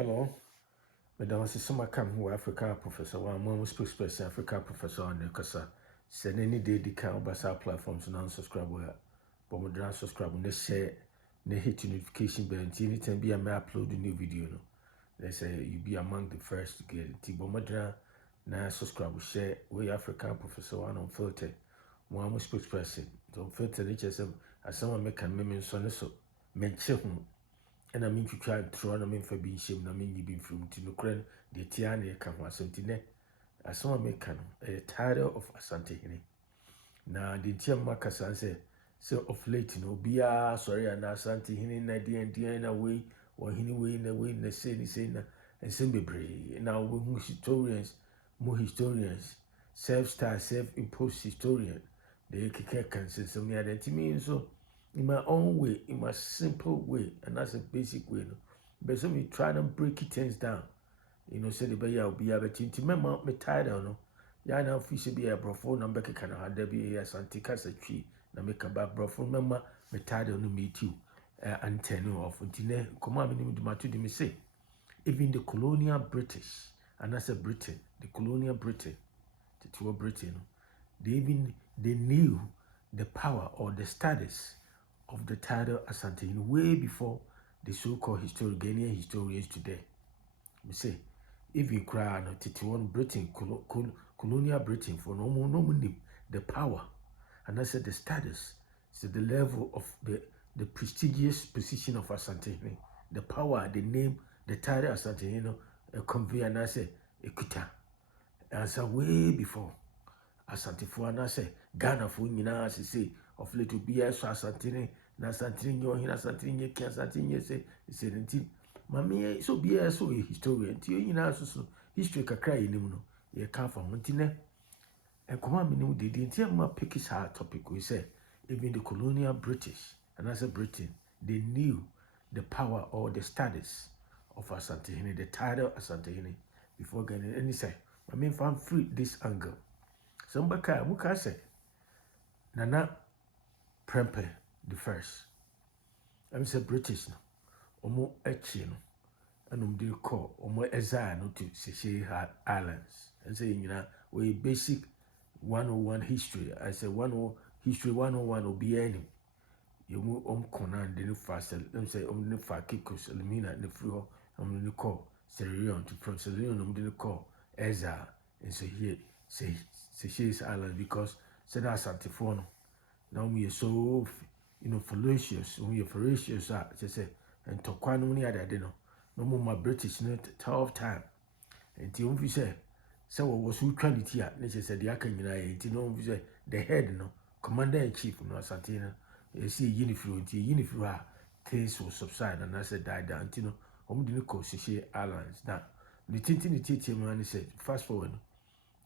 Hello, Madam Sisoma come who Africa professor, one more spokesperson, Africa professor on the Kasa. Send any day the kind of Basa platforms and unsubscribe where, but we don't subscribe and they share, they hit notification bell, and anytime be a may upload a new video. No, they say you be among the first to get it. But Madra, now subscribe, share, we African professor one unfiltered, one more spokesperson, don't filter HSM as someone make a meme son so, mention. And I mean to try and throw them in for being shame, I mean you been from Tinukren, the Tiani come was Santine, as someone make a title of Asantehene. Now the Tiam Macasan say, so of late, no, be sorry, and Asantehene, Nadia and Diana way, or anyway in the way in the same and Simbebre. Now, we historians, more historians, self-star, self-imposed historian, the can say some identity so. In my own way, in my simple way, and that's a basic way. No? But so we try to break it things down. Say the bay will be able to remember me title. No, ya now fish be a brofo number can have there be a Santicas a tree, na make a back brofo. Remember me title no meet you, Aantehene of Untine, command me to Matu me say. Even the colonial British, and that's a Britain, the colonial Britain, the two Britain, they knew the power or the status of the title Asantehene way before the so-called Ghanaian historians today. We say, if you cry no Titiwan Britain, colonial Britain for no more the power, and I said the status, so the level of the prestigious position of Asantehene, the power, the name, the title Asantehene, a convey and I say, Ekuta, and so way before Asantefo and I say, Ghana for Nina, say, of little BS Asantehene. Na Asantehene yo hina Asantehene ki Asantehene say nti mame so be so a historian ti yo hina so history kakra yenim no ye ka fa ho nti ne enkoma menim de nti am pick his topic we say even the colonial British and as a Britain they knew the power or the status of Asantehene, the title Asantehene before getting any say mame fan free this angle somebody muka say Nana Prempeh II. I'm say British no. Omo echi no. And de call omo Osei no to Seychelles Islands. And say we basic 101 history. I say history 101 obi any. You conan de no fast. Let me say ne fa Kikos Elimina ne free ho. De call Sierra Leone to from Sierra Leone de call Osei and say here Seychelles Islands because say that Asantefo no. Now we are so ferocious. When you're ferocious, just say and to quite no other dinner. No more my British net tough time. And the only say what was who trying to tear. Let's say the Akan United, no say the head no commander in chief no Asantehene. You see Unifru things will subside and I said die down. You know, didn't call Seychelles Islands. Now the tinty man said fast forward.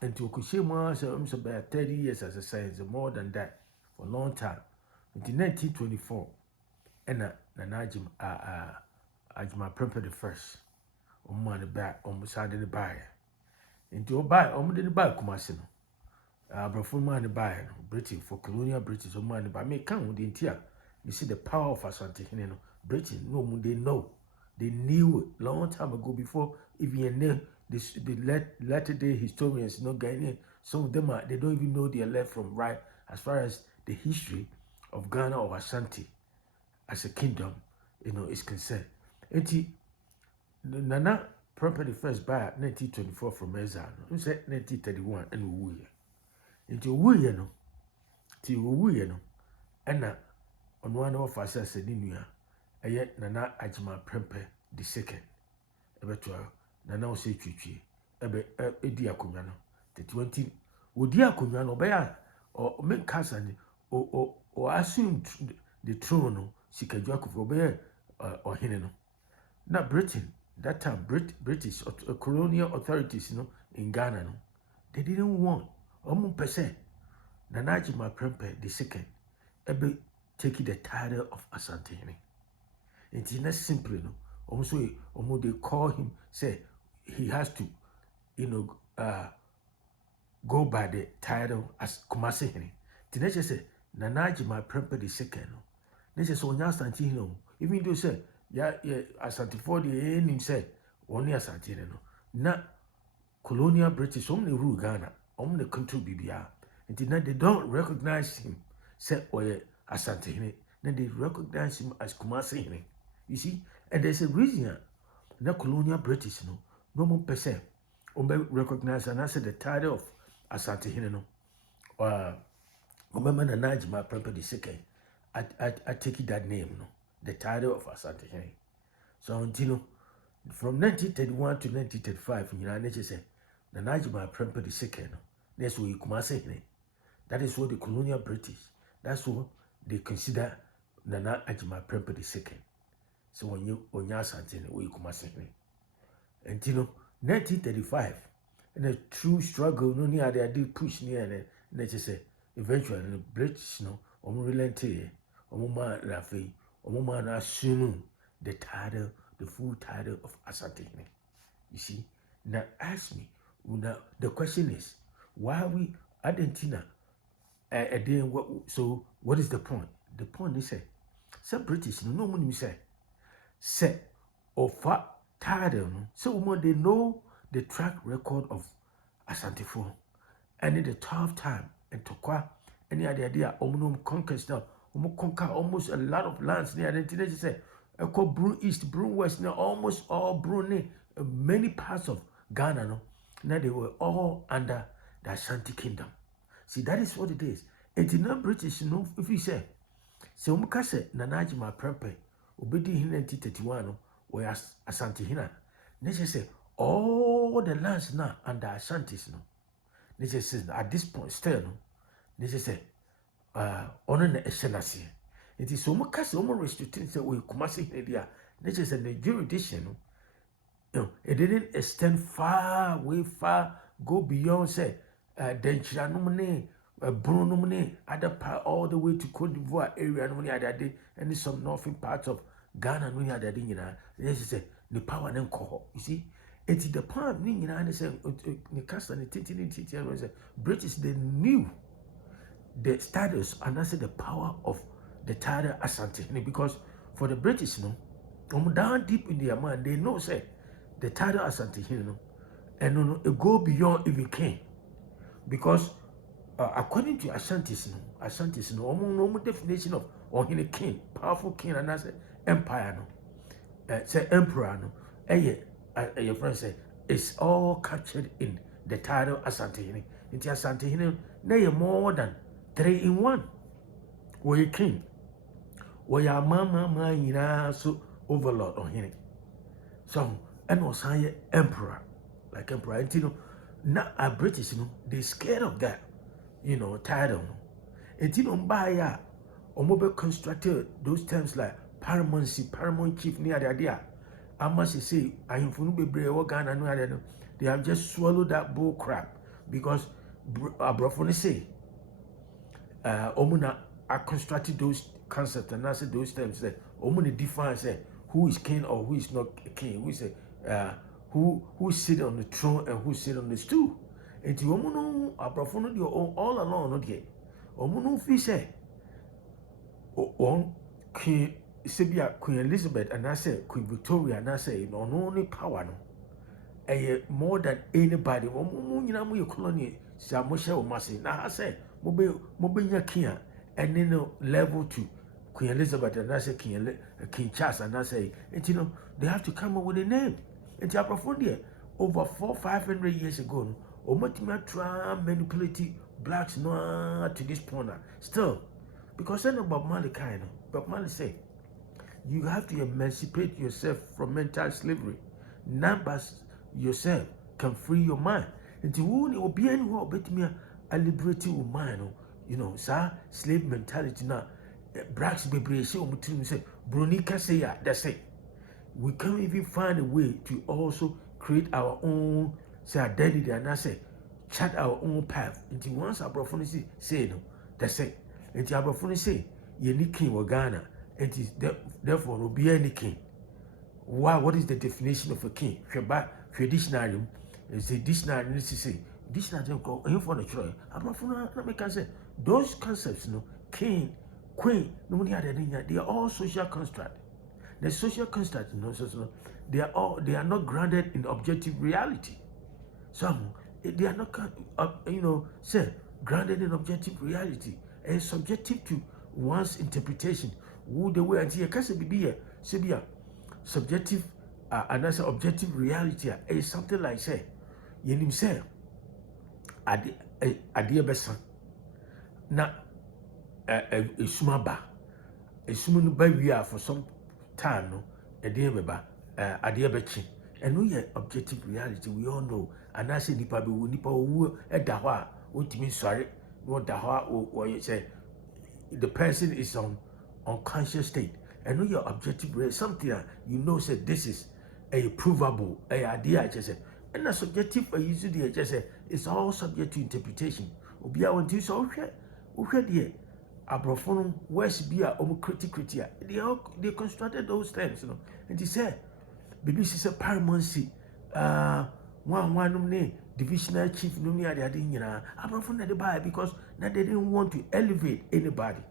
And to Kushima said about 30 years as a science, more than that. For a long time. In 1924, and Nana Agyeman Prempeh I, on the back, on side of the buyer. Into a buy, didn't buy Kumasihene. Brofo man the buyer, Britain for colonial British, man the buy. Me come with the entire. You see the power of Asantehene, Britain, no, they know. They knew it long time ago before even the latter day historians, Ghanaian, some of them they don't even know their left from right as far as the history of Ghana or Asante as a kingdom, is concerned. And Nana Prempeh I by 1924 from Ezra, no, said 1931 and we into we no, till we no, and on one of us as a ninia, and yet Nana Agyeman Prempeh II, ebeto Nana Osei Twitwi, edi akonya no, the 20 odi akonya no be or make cousin or assume the throne no sikadwako for be or hene no. Now Britain that time British colonial authorities in Ghana no they didn't want percent Nana Agyeman Prempeh II ebe take the title of Asantehene. It's not simply no they call him say he has to go by the title as Kumasihene. Tineche say Nana Agyeman Prempeh II no. Neche so nya Asantehene no. Even though say Asantefo the him say Only Asantehene no. Na colonial British only rule Ghana. Only control BBR. And now they don't recognize him. Say oye Asantehene. Then they recognize him as Kumasihene. You see? And there's a reason na colonial British no more person recognize and answer the title of Asantehene no. Remember Nana Agyeman Prempeh II. I take it that name no. The title of Asantehene. So until from 1931 to 1935, you know, they say Nana Agyeman Prempeh II. No, that's what you Kumasihene. That is what the colonial British. That's what they consider Nana Agyeman Prempeh II. So when you Asantehene, we Kumasihene. Until 1935, and a true struggle, no near they did push near and they just say eventually the British relented, Rafi, assume the title, the full title of Asantehene. You see, now ask me, now the question is, why are we Argentina? So what is the point? The point is say British no money say ofa title no so they know the track record of Asantefo and in the tough time and Tokwa any idea conquest now conquer almost a lot of lands near the say Brun East, Brun West, now almost all Brunei, many parts of Ghana no now they were all under the Ashanti kingdom. See, that is what it is. It is not British, if we say umukase Nana Agyeman Prempeh obedi in 1931 no we Asantehene. They say all the lands now under Asantes no. They say at this point still no. They say honor na eshenasi. It is umukase restricting say we Kumasihene dia. They say the jurisdiction no. It didn't extend far, way far, go beyond say Denchira nomine, Bruno nomine, other part all the way to Cote d'Ivoire area nomine other day, and some northern parts of Ghana nomine other day, you know. They say the power and call. You see, it's the part you know, and they say the cast and the titi British they knew the status and I said the power of the title Asantehene because for the British, down deep in their mind, they know say the title Asantehene, and it go beyond even king. Because according to Asantes, no definition of Ohene king, powerful king, and I say empire, say emperor, your friend say it's all captured in the title Asantehene. Into Asantehene, they are more than 3 in 1. Were you king? Were your mama, you know, so overlord Ohene. So, and was emperor, like emperor, and not a British, they scared of that, title. And by constructed those terms like paramountcy, paramount chief near the idea. I must say, I am from Ghana, they have just swallowed that bull crap because Abrafone say, I constructed those concepts and I said those terms that Omuna define say who is king or who is not king. We say who sit on the throne and who sit on the stool. And to Omuno Abrafone all along not yet. Omuno fi say on King Sebia Queen Elizabeth and I say Queen Victoria and I say no only power no. More than anybody. Omuno colonial Samusha Omasi. Now I say Mobe king and then level 2. Queen Elizabeth and I say King Charles and I say, and they have to come up with a name. And to over 400-500 years ago, Omotima try manipulate blacks no to this point. Still, because then about Mali kind but Mali say, you have to emancipate yourself from mental slavery. Numbers yourself can free your mind. And to who will be anywhere but me a liberating mind, sir, slave mentality now. Blacks be say Brunica say that's it. We can't even find a way to also create our own identity and I say chart our own path. Until once our brother say no, that's it. Until our brother say you need king or Ghana, it is therefore will be any king. Why? What is the definition of a king? Dictionary is a dictionary needs to say dictionary go for the try. Our brother can say those concepts, king. Queen, they are all social construct. The social construct, they are not grounded in objective reality. Some they are not say grounded in objective reality and subjective to one's interpretation. Who the way until you can't be here, subjective and that's objective reality is something like say, you say adeɛ bɛsa na esuma ba esum no ba wie for some time no ɛdeɛ bɛba adeɛ bɛkye ɛno yɛ objective reality we all know anaasɛ nipa owu ɛda hɔ a wɔntumi nsɔre na ɔda hɔ a wɔyɛ sɛ the person is on unconscious state ɛno yɛ objective reality something you know say this is a provable adeɛ a kyerɛ sɛ ɛna subjective ayi deɛ kyerɛ sɛ it's all subject to interpretation obiara wɔnti sɛ wohwɛ deɛ aborɔfo no words bi a ɔmo kriti a they constructed those terms no nti sɛ biribi si sɛ paramountcy one ne divisional chief no ne ade nyinaa aborɔfo na de baa because na they didn't want to elevate anybody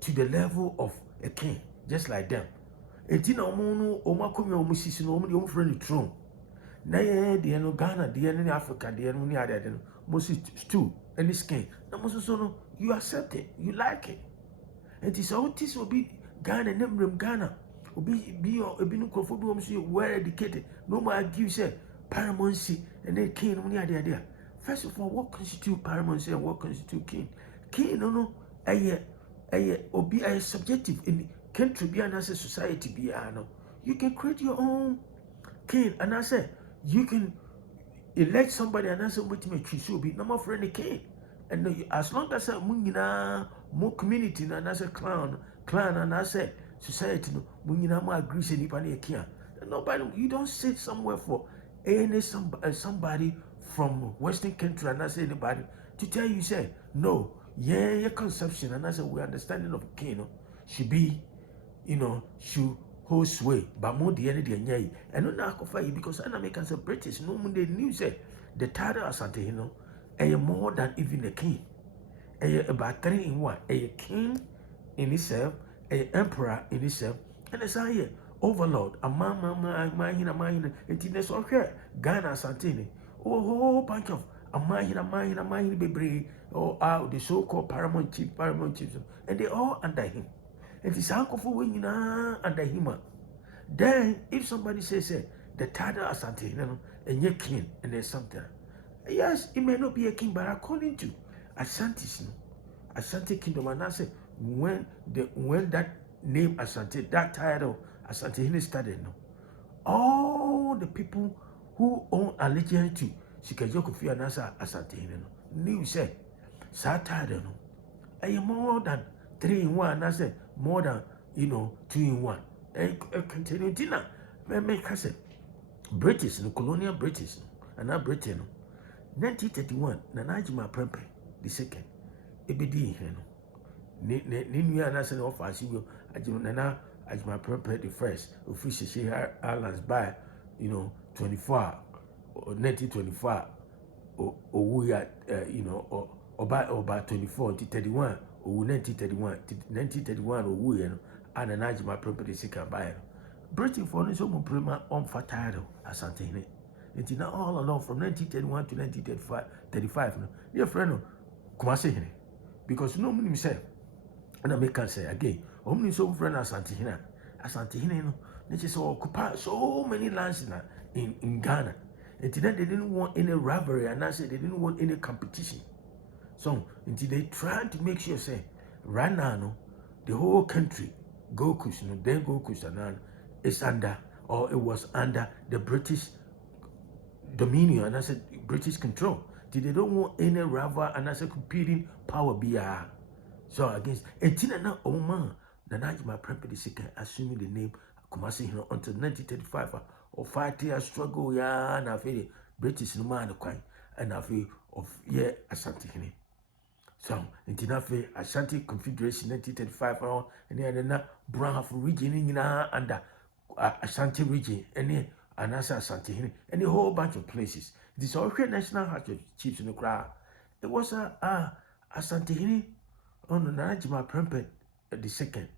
to the level of a king just like them enti na ɔmo akɔmi a ɔmo sisi no ɔmo de ɔmo frɛ no throne na yɛ deɛ no Ghana deɛ no ne Africa deɛ no ne ade no mo si stew any skin na mo so no you accept it you like it and it's all this will be Ghana nemrem Ghana obi no krofo bi so well educated no more argue say paramountcy and then king no ne ade first of all what constitute paramountcy and what constitute king no obi is subjective in country bi and as a society bi no you can create your own king and I say you can elect somebody and answer what you choose to be no more friendly king and as long as more community and as a clan and as a society no more agree say nipa na king nobody you don't sit somewhere for somebody from western country and as anybody to tell you say no your conception and as a understanding of king should be should whole sway, but more the end of the year. And no nakofa because Americans are British. No one they knew say the title Asantehene more than even a king. About 3 in 1. A king in itself, a emperor in itself, and as I hear overlord, a man, and that's all here. Ghana Asantehene. Oh, whole bunch of a man, baby, or the so-called paramount chiefs, and they all under him. And it's uncle for winning under him. Then, if somebody says the title Asantehene and you're king, and there's something, yes, it may not be a king, but according to Asantes, Asante Kingdom, and I say when that name Asante, that title Asantehene started, all the people who own allegiance to Sikajokufi and Asantehene knew say, Saturday, I am more than 3 in 1, and I said more than 2 in 1. And continue dinner. Make us say British, colonial British, and not Britain. 1931, Nana Agyeman Prempeh II. Ebedi here no. Ninu and I said of as you Nana Agyeman Prempeh I officially Islands by 24 or 1924 or we are or by 24 to 31 or 1931 or we and Nana Agyeman Prempeh II by Britain for his own prima on fatado Asantehene. It's now all along from 1931 to 1935. Dear friend, Kumasihene, because no one himself, and I make say again, only so friend Asantehene, they just occupy so many lands in Ghana. And today they didn't want any rivalry, and I said they didn't want any competition. So until they tried to make sure say right now, the whole country, Gokus, then Gokus is under, or it was under the British dominion, and I said British control. They don't want any rival and I said competing power be so against Etina na Oma Nana Agyeman Prempeh II assuming the name Kumasihene until 1935 or 5-year struggle and I feel British no man and I feel of Asantehene. So in Ashanti Confederation 1935 and then Brown region under Ashanti region and Anasa Asantehene and a whole bunch of places. This all national heart of chiefs in the crowd. It was Asantehene on Nana Agyeman Prempeh II.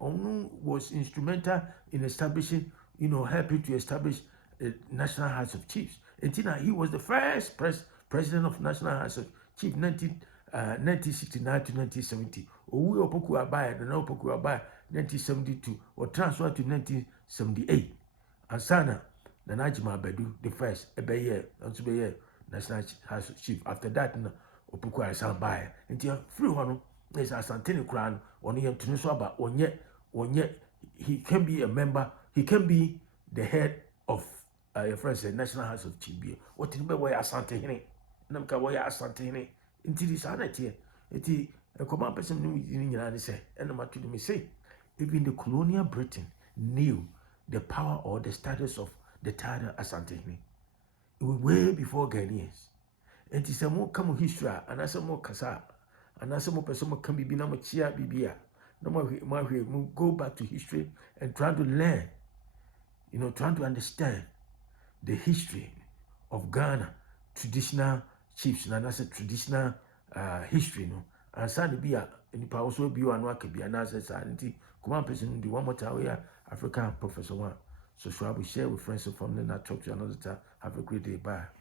Was instrumental in establishing helping to establish the National House of Chiefs. And he was the first president of National House of Chiefs 1969 to 1970. Owu Opoku Abaya, Nana Opoku Abaya 1972, or transferred to 1978. And Sana, Nana Agyeman Prempeh II, the first, National House of Chiefs. After that, Opoku Abaya. And free one is Asantehene crown, on him to Nuswaba, he can be a member, he can be the head of your friends, the National House of Chiefs. What in the way Asantehene? Namka way Asantehene. Into this anity, a command person knew say, and I'm to me say, even the colonial Britain knew the power or the status of the title Asantehene. It was way before Ghanaians. And it's a more common history, and as a more Kasa, and as a more person can be Binamachia Bibia. No more go back to history and try to learn, trying to understand the history of Ghana, traditional chiefs, and that's a traditional history, and Sandy be a nipa also be one work be an answer, and command person do one more time we are African Professor one. So shall we share with friends and family and talk to you another time. Have a great day. Bye.